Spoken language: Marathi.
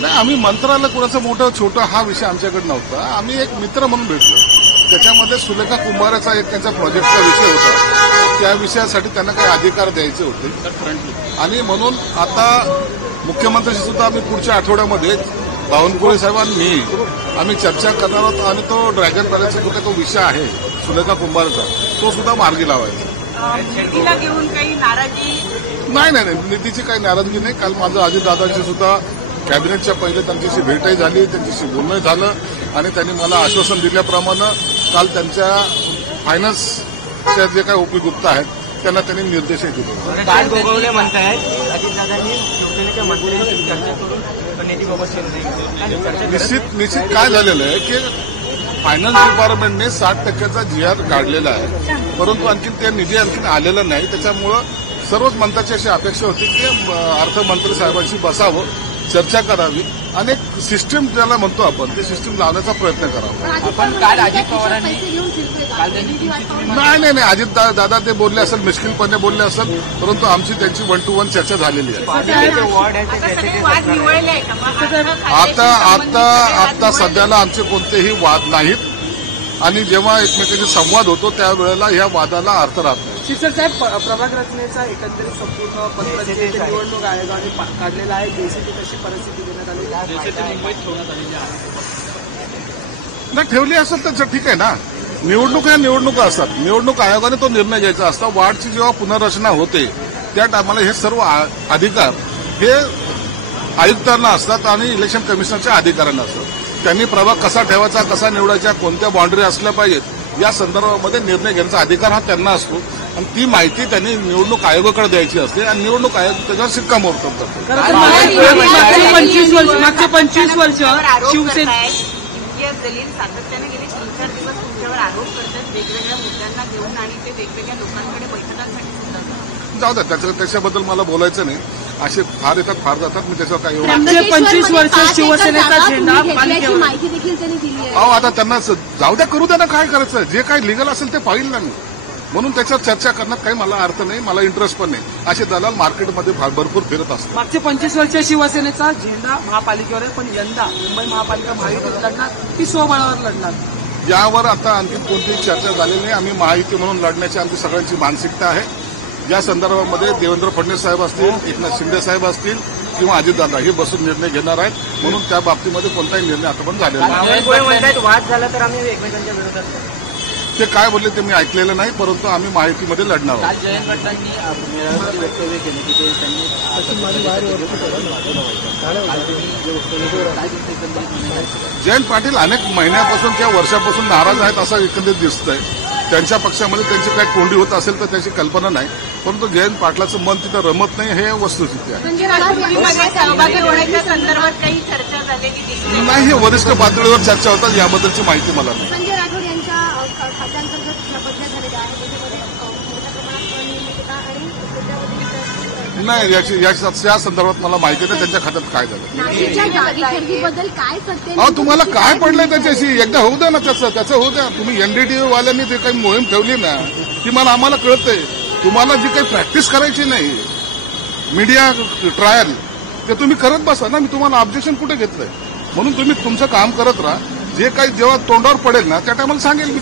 नाही, आम्ही मंत्रालय कोणाचं मोठं छोटं हा विषय आमच्याकडे नव्हता. आम्ही एक मित्र म्हणून भेटलो. त्याच्यामध्ये सुलेखा कुंभारेचा एक त्यांचा प्रोजेक्टचा विषय होता. त्या विषयासाठी त्यांना काही अधिकार द्यायचे होते आणि म्हणून आता मुख्यमंत्र्यांशी सुद्धा आम्ही पुढच्या आठवड्यामध्ये बावनकुळे साहेब आणि मी आम्ही चर्चा करणार आहोत आणि तो ड्रॅगन पॅलेसचा जो काही तो विषय आहे सुलेखा कुंभारेचा तो सुद्धा मार्गी लावायचा. निधीला घेऊन काही नाराजी नाही, निधीची काही नाराजगी नाही. काल माझं अजितदादांची सुद्धा कॅबिनेटच्या पहिले त्यांच्याशी भेटही झाली, त्यांच्याशी बोलणं झालं आणि त्यांनी मला आश्वासन दिल्याप्रमाणे काल त्यांच्या फायनान्सच्या जे काही ओपी गुप्ता आहेत त्यांना त्यांनी निर्देशही दिले. काल गोगवले म्हणतायत अजितदादांनी शिवसेनेच्या मंत्र्यांशी चर्चा करून निधीबाबत निश्चित काय झालेलं आहे की फायनान्स डिपार्टमेंटने 60% GR काढलेला आहे, परंतु आणखी ते निधी आणखी आलेला नाही. त्याच्यामुळं सर्वच मंत्र्यांची अशी अपेक्षा होती की अर्थमंत्री साहेबांशी बसावं, चर्चा करावी आणि एक सिस्टीम ज्याला म्हणतो आपण ते सिस्टीम लावण्याचा प्रयत्न करावा. आपण काल अजित पवारांनी नाही अजित दादा ते बोलले असेल, मिश्किलपणे बोलले असेल, परंतु आमची त्यांची 1 to 1 चर्चा झालेली आहे. आता सध्याला आमचे कोणतेही वाद नाहीत आणि जेव्हा एकमेकांशी संवाद होतो त्यावेळेला ह्या वादाला अर्थ राहत नाही. शिक्षक साहेब, प्रभाग रचनेचा एकंदरीत संपूर्ण पत्र निवडणूक आयोगाने काढलेला आहे. जेसीटी कशी परिस्थिती देण्यात आली नाही ठेवली असेल तर ठीक आहे ना. निवडणूक ह्या निवडणुका असतात. निवडणूक आयोगाने तो निर्णय घ्यायचा असता. वार्डची जेव्हा पुनर्रचना होते त्या टायमाला हे सर्व अधिकार हे आयुक्तांना असतात आणि इलेक्शन कमिशनरच्या अधिकाऱ्यांना असतात. त्यांनी प्रभाग कसा ठेवायचा, कसा निवडायचा, कोणत्या बाउंड्री असल्या पाहिजेत या संदर्भामध्ये निर्णय घेण्याचा अधिकार हा त्यांना असतो आणि ती माहिती त्यांनी निवडणूक आयोगाकडे द्यायची असते आणि निवडणूक आयोग त्याच्यावर शिक्कामोर्तब करतो. मागचे 25 वर्ष शिवसेना दलील सातत्याने गेले 3-4 दिवस तुमच्यावर आरोप करतात वेगवेगळ्या मुद्द्यांना घेऊन आणि ते वेगवेगळ्या लोकांकडे बैठकांसाठी सुद्धा जाऊ द्या. त्याच्याबद्दल मला बोलायचं नाही. असे फार येतात फार जातात. मी त्याच्यावर काही मागचे 25 वर्ष शिवसेनेचा झेंडा माहिती देखील त्यांनी दिली आहे. अहो आता त्यांना जाऊ द्या, करू द्या ना. काय करायचं, जे काही लिगल असेल ते पाहिल ना मी. म्हणून त्याच्यावर चर्चा करण्यात काही मला अर्थ नाही, मला इंटरेस्ट पण नाही. असे दलाल मार्केटमध्ये भरपूर फिरत असतात. मागचे 25 वर्ष शिवसेनेचा झेंडा महापालिकेवर आहे, पण यंदा मुंबई महापालिका महायुतीत लढणार की स्वबळावर लढणार यावर आता आणखी कोणतीही चर्चा झालेली नाही. आम्ही महायुती म्हणून लढण्याची आमची सगळ्यांची मानसिकता आहे. या संदर्भामध्ये देवेंद्र फडणवीस साहेब असतील, एकनाथ शिंदे साहेब असतील किंवा अजितदादा हे बसून निर्णय घेणार आहेत. म्हणून त्या बाबतीमध्ये कोणताही निर्णय आतापर्यंत झालेला नाही. वाद झाला तर आम्ही एकमेकांच्या विरोधात ते काय बोलले ते मी ऐकलेलं नाही, परंतु आम्ही महायुतीमध्ये लढणार आहोत. जयंत पाटलांनी मेळाव्यामध्ये वक्तव्य केले की ते त्यांनी जयंत पाटील अनेक महिन्यापासून किंवा वर्षापासून नाराज आहेत असं एकंदरीत दिसतंय. त्यांच्या पक्षामध्ये त्यांची काही कोंडी होत असेल तर त्याची कल्पना नाही, परंतु जयंत पाटलाचं मन तिथं रमत नाही हे वस्तुस्थिती आहे. सहभागी होण्याच्या संदर्भात काही चर्चा झालेली नाही, हे वरिष्ठ पातळीवर चर्चा होतात याबद्दलची माहिती मला नाही. संजय राठोड यांच्या खात्यांतर्गत बदल्या झालेल्या आहेत, त्याच्यामध्ये मोठ्या प्रमाणात अनियमितता आणि नाही या संदर्भात मला माहिती नाही त्यांच्या खात्यात काय झालं. नाशिकच्या जागी खरेदीबद्दल काय सत्य? अहो तुम्हाला काय पडलंय त्याच्याशी एकदा होऊ द्या ना. त्याचं होऊ द्या. तुम्ही NDTV वाल्यांनी जे काही मोहीम ठेवली ना ती मला आम्हाला कळतंय. तुम्हाला जी काही प्रॅक्टिस करायची नाही मीडिया ट्रायल ते तुम्ही करत बसा ना. मी तुम्हाला ऑब्जेक्शन कुठे घेतलंय. म्हणून तुम्ही तुमचं काम करत राहा. जे काही जेव्हा तोंडावर पडेल ना त्या टायमाला सांगेल मी.